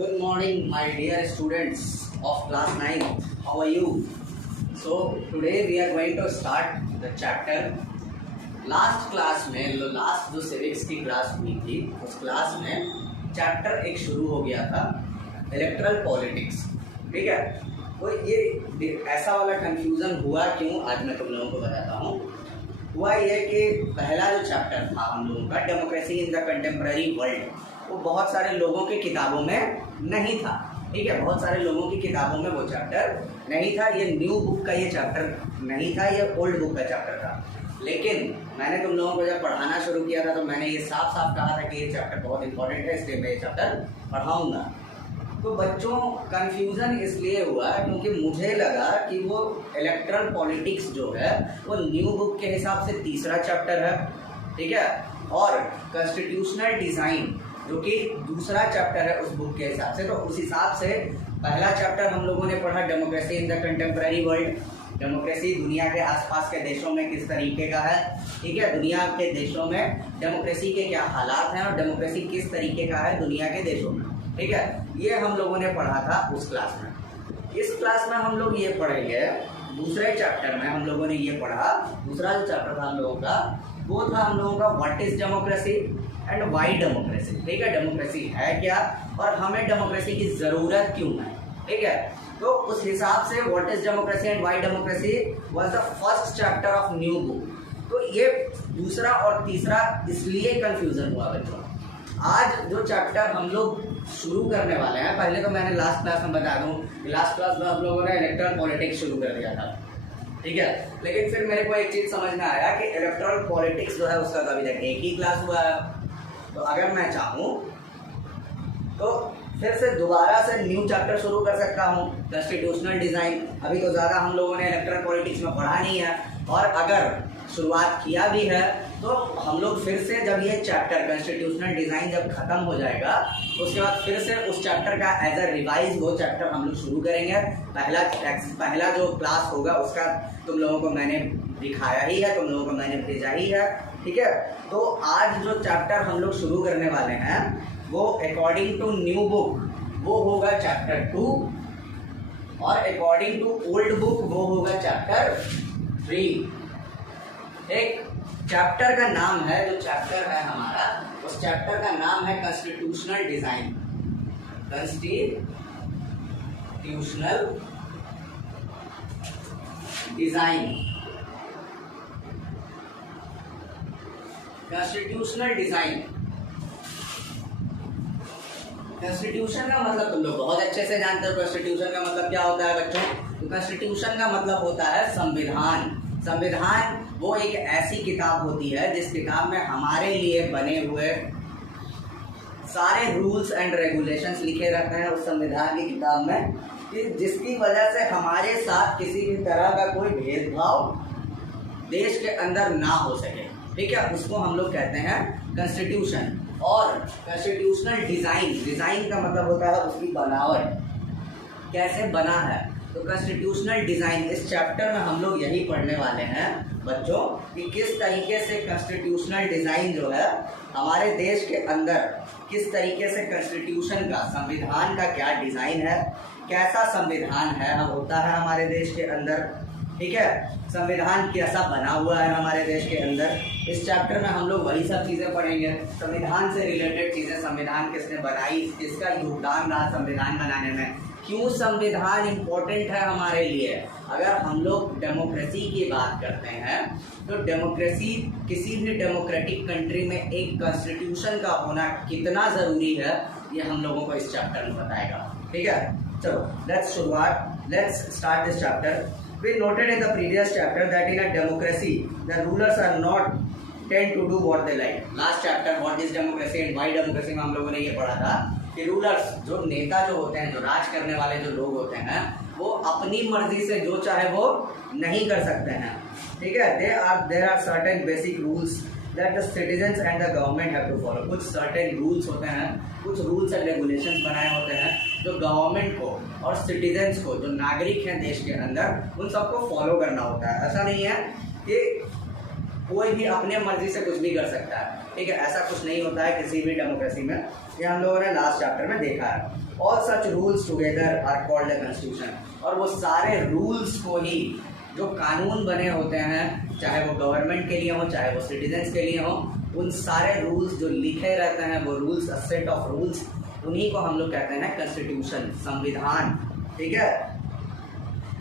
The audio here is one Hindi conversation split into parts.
Good morning, my dear students of class 9. How are you? So today we are going to start the chapter. Last class में लास्ट जो सिविक्स की क्लास हुई थी उस क्लास में चैप्टर एक शुरू हो गया था, इलेक्टरल पॉलिटिक्स। ठीक है, तो ये ऐसा वाला कंफ्यूजन हुआ क्यों, आज मैं तुम लोगों को बताता हूँ। हुआ ये कि पहला जो चैप्टर था हम लोगों का, democracy in the contemporary world, वो बहुत सारे लोगों की किताबों में नहीं था। ठीक है, बहुत सारे लोगों की किताबों में वो चैप्टर नहीं था। ये न्यू बुक का ये चैप्टर नहीं था, ये ओल्ड बुक का चैप्टर था। लेकिन मैंने तुम लोगों को जब पढ़ाना शुरू किया था तो मैंने ये साफ साफ कहा था कि ये चैप्टर बहुत इंपॉर्टेंट है, इसलिए मैं ये चैप्टर पढ़ाऊँगा। तो बच्चों कन्फ्यूज़न इसलिए हुआ क्योंकि मुझे लगा कि वो इलेक्ट्रल पॉलिटिक्स जो है वो न्यू बुक के हिसाब से तीसरा चैप्टर है। ठीक है, और कॉन्स्टिट्यूशनल डिज़ाइन जो कि दूसरा चैप्टर है उस बुक के हिसाब से। तो उस हिसाब से पहला चैप्टर हम लोगों ने पढ़ा democracy in the contemporary world. Democracy दुनिया के आसपास के देशों में किस तरीके का है। ठीक है, दुनिया के देशों में डेमोक्रेसी के क्या हालात हैं और डेमोक्रेसी किस तरीके का है दुनिया के देशों में। ठीक है, ये हम लोगों ने पढ़ा था उस क्लास में। इस क्लास में हम लोग ये पढ़ेंगे, दूसरे चैप्टर में हम लोगों ने ये पढ़ा, दूसरा जो चैप्टर था हम लोगों का वो था हम लोगों का what is democracy and Y democracy. ठीक है, डेमोक्रेसी है क्या और हमें डेमोक्रेसी की ज़रूरत क्यों है। ठीक है, तो उस हिसाब से what is democracy and Y democracy was the first chapter of new book. तो ये दूसरा और तीसरा इसलिए कंफ्यूजन हुआ बच्चों। आज जो चैप्टर हम लोग शुरू करने वाले हैं, पहले तो मैंने लास्ट क्लास में बता दूं, लास्ट क्लास में हम लोगों ने इलेक्ट्रल पॉलिटिक्स शुरू कर दिया था। ठीक है, लेकिन फिर मेरे को एक चीज़ समझ में आया कि इलेक्ट्रल पॉलिटिक्स जो है उसका कभी तक एक ही क्लास हुआ है। तो अगर मैं चाहूँ तो फिर से दोबारा से न्यू चैप्टर शुरू कर सकता हूँ, कॉन्स्टिट्यूशनल डिज़ाइन। अभी तो ज़्यादा हम लोगों ने इलेक्ट्रल पॉलिटिक्स में पढ़ा नहीं है, और अगर शुरुआत किया भी है तो हम लोग फिर से जब ये चैप्टर कॉन्स्टिट्यूशनल डिज़ाइन जब ख़त्म हो जाएगा उसके बाद फिर से उस चैप्टर का एज अ रिवाइज वो चैप्टर हम लोग शुरू करेंगे। पहला जो क्लास होगा उसका तुम लोगों को मैंने दिखाया ही है, तुम लोगों को मैंने भेजा ही है। ठीक है, तो आज जो चैप्टर हम लोग शुरू करने वाले हैं वो अकॉर्डिंग टू न्यू बुक वो होगा चैप्टर 2, और अकॉर्डिंग टू ओल्ड बुक वो होगा चैप्टर 3। एक चैप्टर का नाम है, जो चैप्टर है हमारा उस चैप्टर का नाम है constitutional design. Constitutional design, constitutional design. Constitution का मतलब तुम लोग बहुत अच्छे से जानते हो। कॉन्स्टिट्यूशन का मतलब क्या होता है बच्चों? तो कॉन्स्टिट्यूशन का मतलब होता है संविधान। संविधान वो एक ऐसी किताब होती है जिस किताब में हमारे लिए बने हुए सारे रूल्स एंड रेगुलेशंस लिखे रहते हैं उस संविधान की किताब में, कि जिसकी वजह से हमारे साथ किसी भी तरह का कोई भेदभाव देश के अंदर ना हो सके। ठीक है, उसको हम लोग कहते हैं कॉन्स्टिट्यूशन। और कॉन्स्टिट्यूशनल डिज़ाइन, डिज़ाइन का मतलब होता है उसकी बनावट, कैसे बना है। तो कॉन्स्टिट्यूशनल डिज़ाइन इस चैप्टर में हम लोग यही पढ़ने वाले हैं बच्चों, कि किस तरीके से कॉन्स्टिट्यूशनल डिज़ाइन जो है हमारे देश के अंदर, किस तरीके से कॉन्स्टिट्यूशन का, संविधान का क्या डिज़ाइन है, कैसा संविधान है होता है हमारे देश के अंदर। ठीक है, संविधान कैसा बना हुआ है हमारे देश के अंदर। इस चैप्टर में हम लोग वही सब चीज़ें पढ़ेंगे, संविधान से रिलेटेड चीज़ें, संविधान किसने बनाई, किसका योगदान रहा संविधान बनाने में, क्यों संविधान इम्पोर्टेंट है हमारे लिए। अगर हम लोग डेमोक्रेसी की बात करते हैं तो डेमोक्रेसी, किसी भी डेमोक्रेटिक कंट्री में एक कॉन्स्टिट्यूशन का होना कितना ज़रूरी है ये हम लोगों को इस चैप्टर में बताएगा। ठीक है, चलो let's start this chapter. We noted in the previous chapter that in a democracy the rulers are not tend to do what they like. Last chapter what is democracy and why democracy में हम लोगों ने ये पढ़ा था कि रूलर्स, जो नेता जो होते हैं, जो राज करने वाले जो लोग होते हैं, वो अपनी मर्जी से जो चाहे वो नहीं कर सकते हैं। ठीक है, there are certain basic rules that the citizens and the government have to follow. कुछ certain rules होते हैं, कुछ रूल्स एंड रेगुलेशंस बनाए होते हैं जो गवर्नमेंट को और सिटीजन्स को, जो नागरिक हैं देश के अंदर, उन सबको फॉलो करना होता है। ऐसा नहीं है कि कोई भी अपने मर्जी से कुछ भी कर सकता है, ठीक है। ऐसा कुछ नहीं होता है किसी भी डेमोक्रेसी में, ये हम लोगों ने लास्ट चैप्टर में देखा है। All such rules together are called the constitution, और वो सारे रूल्स को ही, जो कानून बने होते हैं, चाहे वो गवर्नमेंट के लिए हो चाहे वो सिटीजन्स के लिए हो, उन सारे रूल्स जो लिखे रहते हैं, वो rules, a set of rules, उन्हीं को हम लोग कहते हैं कॉन्स्टिट्यूशन, संविधान, ठीक है।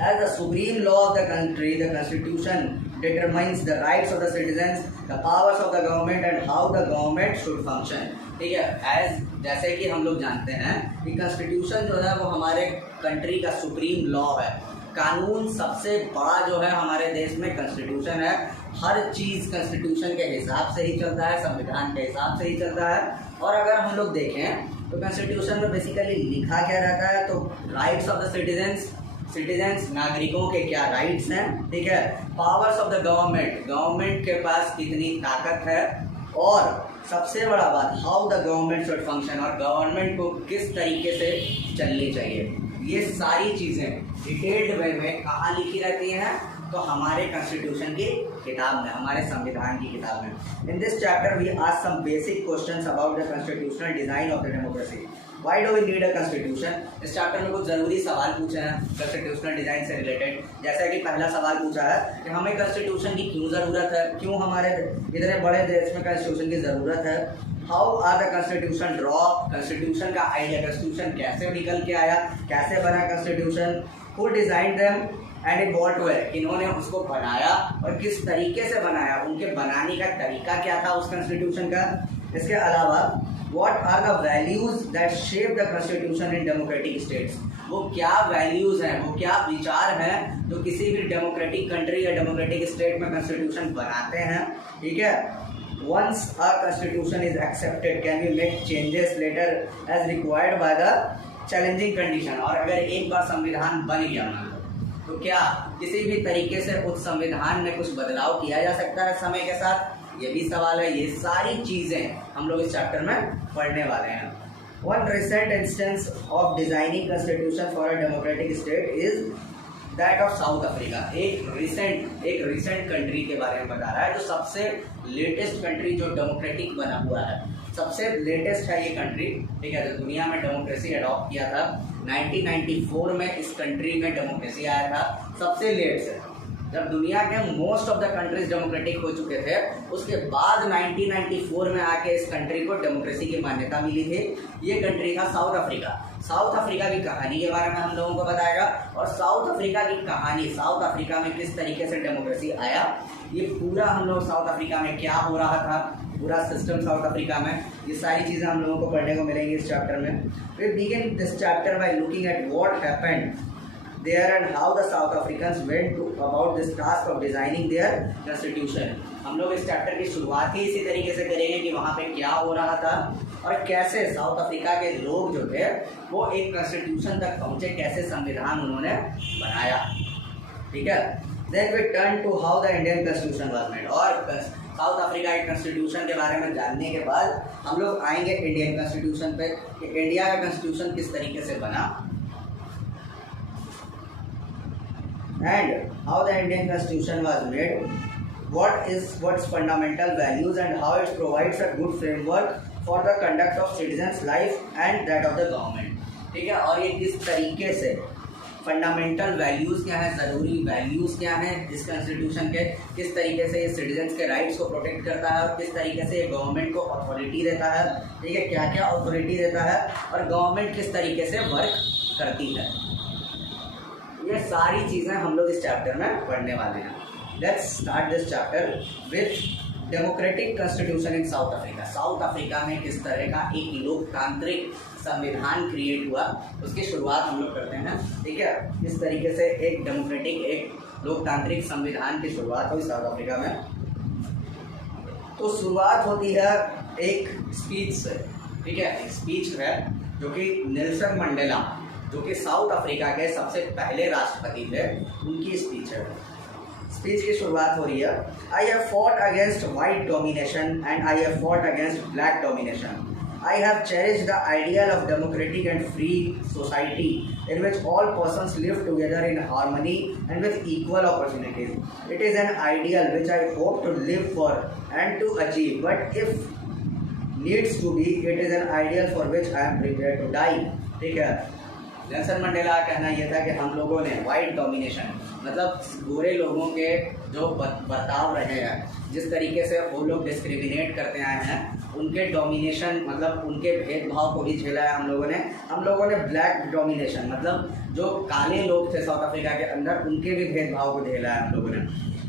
As the supreme law of the country, the constitution determines the rights of the citizens, the powers of the government and how the government should function, ठीक है। एज जैसे कि हम लोग जानते हैं कि कॉन्स्टिट्यूशन जो है वो हमारे कंट्री का सुप्रीम लॉ है, कानून सबसे बड़ा जो है हमारे देश में कॉन्स्टिट्यूशन है। हर चीज़ कॉन्स्टिट्यूशन के हिसाब से ही चलता है, संविधान के हिसाब से ही चलता है। और अगर हम लोग देखें तो कॉन्स्टिट्यूशन में बेसिकली लिखा क्या रहता है, तो राइट्स ऑफ द सिटीजन्स, नागरिकों के क्या राइट्स हैं, ठीक है। पावर्स ऑफ द गवर्नमेंट के पास कितनी ताकत है, और सबसे बड़ा बात, how the government should function, और गवर्नमेंट को किस तरीके से चलनी चाहिए। ये सारी चीज़ें डिटेल्ड वे में कहाँ लिखी रहती हैं, तो हमारे कॉन्स्टिट्यूशन की किताब में, हमारे संविधान की किताब में। In this chapter we ask some basic questions about the constitutional design of the democracy. Why do we need a constitution? इस चैप्टर में कुछ ज़रूरी सवाल पूछे हैं कॉन्स्टिट्यूशनल डिजाइन से रिलेटेड। जैसा कि पहला सवाल पूछा है कि हमें कॉन्स्टिट्यूशन की क्यों ज़रूरत है, क्यों हमारे इतने बड़े देश में कॉन्स्टिट्यूशन की ज़रूरत है। How are the constitution draw, constitution का आइडिया, कॉन्स्टिट्यूशन कैसे निकल के आया, कैसे बना constitution, who design them and in what way, इन्होंने उसको बनाया और किस तरीके से बनाया, उनके बनाने का तरीका क्या था उस कॉन्स्टिट्यूशन का। इसके अलावा what are the values that shape the constitution in democratic states, वो क्या वैल्यूज हैं, वो क्या विचार हैं जो किसी भी डेमोक्रेटिक कंट्री या डेमोक्रेटिक स्टेट में कॉन्स्टिट्यूशन बनाते हैं, ठीक है। Once a constitution is accepted, can we make changes later as required by the challenging condition? और अगर एक बार संविधान बन गया तो क्या किसी भी तरीके से उस संविधान में कुछ बदलाव किया जा सकता है समय के साथ, ये भी सवाल है। ये सारी चीजें हम लोग इस चैप्टर में पढ़ने वाले हैं। One recent instance of designing constitution for a democratic state is that of South Africa। एक रिसेंट कंट्री के बारे में बता रहा है, जो सबसे लेटेस्ट कंट्री जो डेमोक्रेटिक बना हुआ है, सबसे लेटेस्ट है ये कंट्री, ठीक है। जो दुनिया में डेमोक्रेसी अडॉप्ट किया था 1994 में, इस कंट्री में डेमोक्रेसी आया था सबसे लेट से। जब दुनिया के most of the countries democratic हो चुके थे, उसके बाद 1994 में आके इस कंट्री को डेमोक्रेसी की मान्यता मिली थी। ये कंट्री था साउथ अफ्रीका। साउथ अफ्रीका की कहानी के बारे में हम लोगों को बताएगा, और साउथ अफ्रीका की कहानी, साउथ अफ्रीका में किस तरीके से डेमोक्रेसी आया, ये पूरा हम लोग साउथ अफ्रीका में क्या हो रहा था, पूरा सिस्टम साउथ अफ्रीका में, ये सारी चीज़ें हम लोगों को पढ़ने को मिलेंगी इस चैप्टर में। We begin this chapter by looking at what happened there and how the South Africans went to about this task of designing their constitution। हम लोग इस चैप्टर की शुरुआत ही इसी तरीके से करेंगे कि वहाँ पे क्या हो रहा था और कैसे साउथ अफ्रीका के लोग जो थे वो एक कॉन्स्टिट्यूशन तक पहुँचे, कैसे संविधान उन्होंने बनाया, ठीक है। Then we turn to how the Indian Constitution was made। और साउथ अफ्रीका के कॉन्स्टिट्यूशन के बारे में जानने के बाद हम लोग आएंगे इंडियन कॉन्स्टिट्यूशन पे कि इंडिया का कॉन्स्टिट्यूशन किस तरीके से बना, and how the Indian Constitution was made, what's fundamental values and how it provides a good framework for the conduct of citizens' life and that of the government, ठीक है। और ये किस तरीके से फंडामेंटल वैल्यूज़ क्या हैं, ज़रूरी वैल्यूज़ क्या हैं इस कॉन्स्टिट्यूशन के, किस तरीके से ये सिटीजन्स के राइट्स को प्रोटेक्ट करता है और किस तरीके से ये गवर्नमेंट को अथॉरिटी देता है, ठीक है, क्या क्या अथॉरिटी देता है और गवर्नमेंट किस तरीके से वर्क करती है। ये सारी चीज़ें हम लोग इस चैप्टर में पढ़ने वाले हैं। Let's start this chapter with democratic constitution in south Africa. South Africa में किस तरह का एक लोकतांत्रिक संविधान क्रिएट हुआ, उसकी शुरुआत हम लोग करते हैं, ठीक है। इस तरीके से एक डेमोक्रेटिक, एक लोकतांत्रिक संविधान की शुरुआत हुई साउथ अफ्रीका में। तो शुरुआत होती है एक स्पीच से, ठीक है। एक स्पीच है जो कि नेल्सन मंडेला, जो कि साउथ अफ्रीका के सबसे पहले राष्ट्रपति थे, उनकी स्पीच है। स्पीच की शुरुआत हो रही है, I have fought against white domination and I have fought against black domination. I have cherished the ideal of democratic and free society in which all persons live together in harmony and with equal opportunities. It is an ideal which I hope to live for and to achieve, but if needs to be, it is an ideal for which I am prepared to die. ठीक है, नेल्सन मंडेला का कहना यह था कि हम लोगों ने वाइट डोमिनेशन, मतलब गोरे लोगों के जो बर्ताव रहे हैं, जिस तरीके से वो लोग डिस्क्रिमिनेट करते आए हैं, उनके डोमिनेशन मतलब उनके भेदभाव को भी झेला है हम लोगों ने ब्लैक डोमिनेशन, मतलब जो काले लोग थे साउथ अफ्रीका के अंदर, उनके भी भेदभाव को झेला है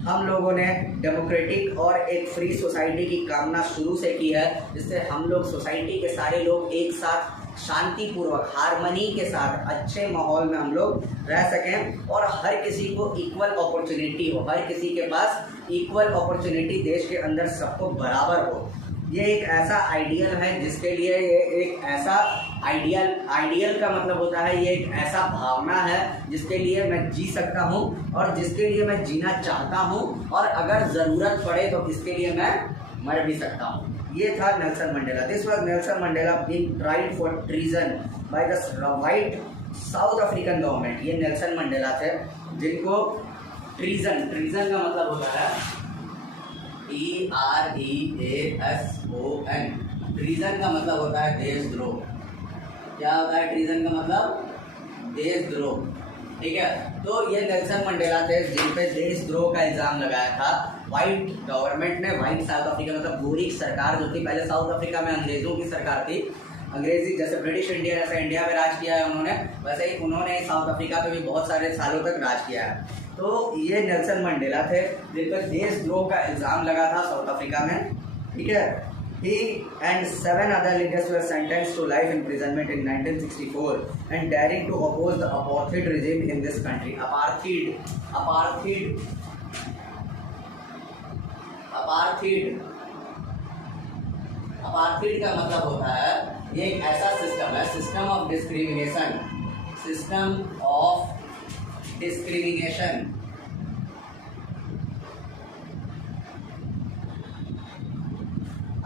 हम लोगों ने डेमोक्रेटिक और एक फ्री सोसाइटी की कामना शुरू से की है, जिससे हम लोग सोसाइटी के सारे लोग एक साथ शांतिपूर्वक हारमनी के साथ अच्छे माहौल में हम लोग रह सकें और हर किसी को इक्वल अपॉर्चुनिटी हो, हर किसी के पास इक्वल अपॉर्चुनिटी देश के अंदर सबको बराबर हो। ये एक ऐसा आइडियल है जिसके लिए ये एक ऐसा आइडियल का मतलब होता है, ये एक ऐसा भावना है जिसके लिए मैं जी सकता हूँ और जिसके लिए मैं जीना चाहता हूँ, और अगर ज़रूरत पड़े तो इसके लिए मैं मर भी सकता हूँ। ये था Nelson Mandela. This was Nelson Mandela being tried for treason by the white south African government. ये नेल्सन मंडेला थे जिनको ट्रीजन का मतलब होता है TREASON। ट्रीजन का मतलब होता है देशद्रोह। क्या होता है ट्रीजन का मतलब? देशद्रोह। ठीक है, तो ये नेल्सन मंडेला थे जिन पे देशद्रोह का इल्ज़ाम लगाया था वाइट गवर्नमेंट ने। वाइट साउथ अफ्रीका मतलब गोरी सरकार जो थी, पहले साउथ अफ्रीका में अंग्रेज़ों की सरकार थी, अंग्रेजी जैसे ब्रिटिश इंडिया जैसे इंडिया में राज किया है उन्होंने, वैसे ही उन्होंने साउथ अफ्रीका पे भी बहुत सारे सालों तक राज किया है। तो ये नेल्सन मंडेला थे जिन पर देशद्रोह का इल्ज़ाम लगा था साउथ अफ्रीका में। ठीक है, he and 7 other leaders were sentenced to life imprisonment in 1964 and daring to oppose the apartheid regime in this country. apartheid का मतलब होता है, ये एक ऐसा सिस्टम है, system of discrimination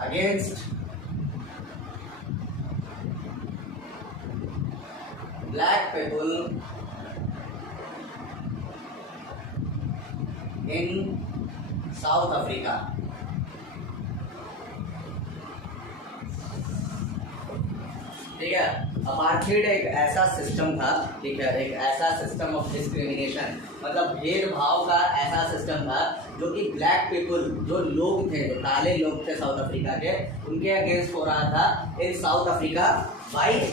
against black people in South Africa. ठीक है, अपार्थाइड एक ऐसा सिस्टम था, ठीक है, एक ऐसा सिस्टम ऑफ डिस्क्रिमिनेशन, मतलब भेदभाव का ऐसा सिस्टम था जो कि ब्लैक पीपल, जो लोग थे, जो काले लोग थे साउथ अफ्रीका के, उनके अगेंस्ट हो रहा था इन साउथ अफ्रीका वाइट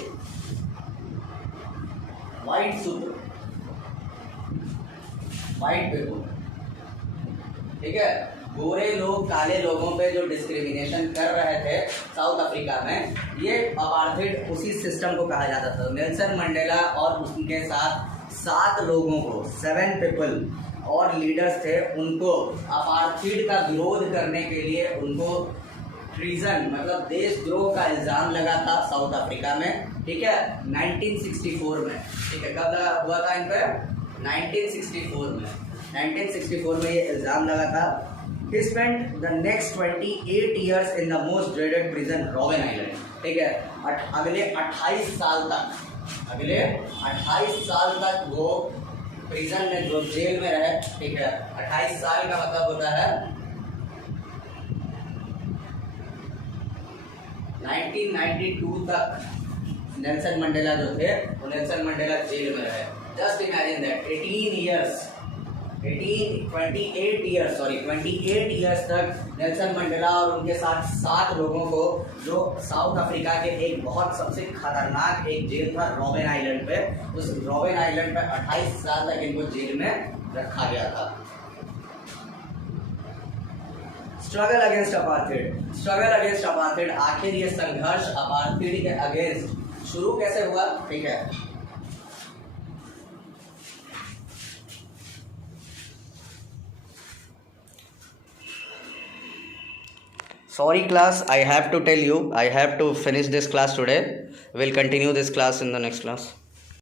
पीपल। ठीक है, गोरे लोग काले लोगों पे जो डिस्क्रिमिनेशन कर रहे थे साउथ अफ्रीका में, ये अपार्थाइड उसी सिस्टम को कहा जाता था। नेल्सन मंडेला और उनके साथ 7 लोगों को, 7 पीपल और लीडर्स थे, उनको अपार्थाइड का विरोध करने के लिए उनको ट्रीजन मतलब देशद्रोह का इल्ज़ाम लगा था साउथ अफ्रीका में। ठीक है, 1964 में। ठीक है, कब लगा हुआ था इन पर? 1964 में ये इल्ज़ाम लगा था। He spent the next 28 years in the most dreaded prison, Robben Island. ठीक है, अगले 28 साल तक वो प्रिजन में, जो जेल में रहे। ठीक है, 28 साल का मतलब होता है 1992 तक नेल्सन मंडेला जो थे, वो नेल्सन मंडेला जेल में रहे। जस्ट इमेजिन दैट, 28 इयर्स तक नेल्सन मंडेला और उनके साथ 7 लोगों को, जो साउथ अफ्रीका के एक बहुत सबसे खतरनाक एक जेल था रॉबेन आइलैंड पे, उस रॉबेन आइलैंड पे 28 साल तक इनको जेल में रखा गया था। स्ट्रगल अगेंस्ट अपार्थाइड, आखिर ये संघर्ष अपार्थाइड के अगेंस्ट शुरू कैसे हुआ? ठीक है, sorry class, I have to tell you, I have to finish this class today. We'll continue this class in the next class.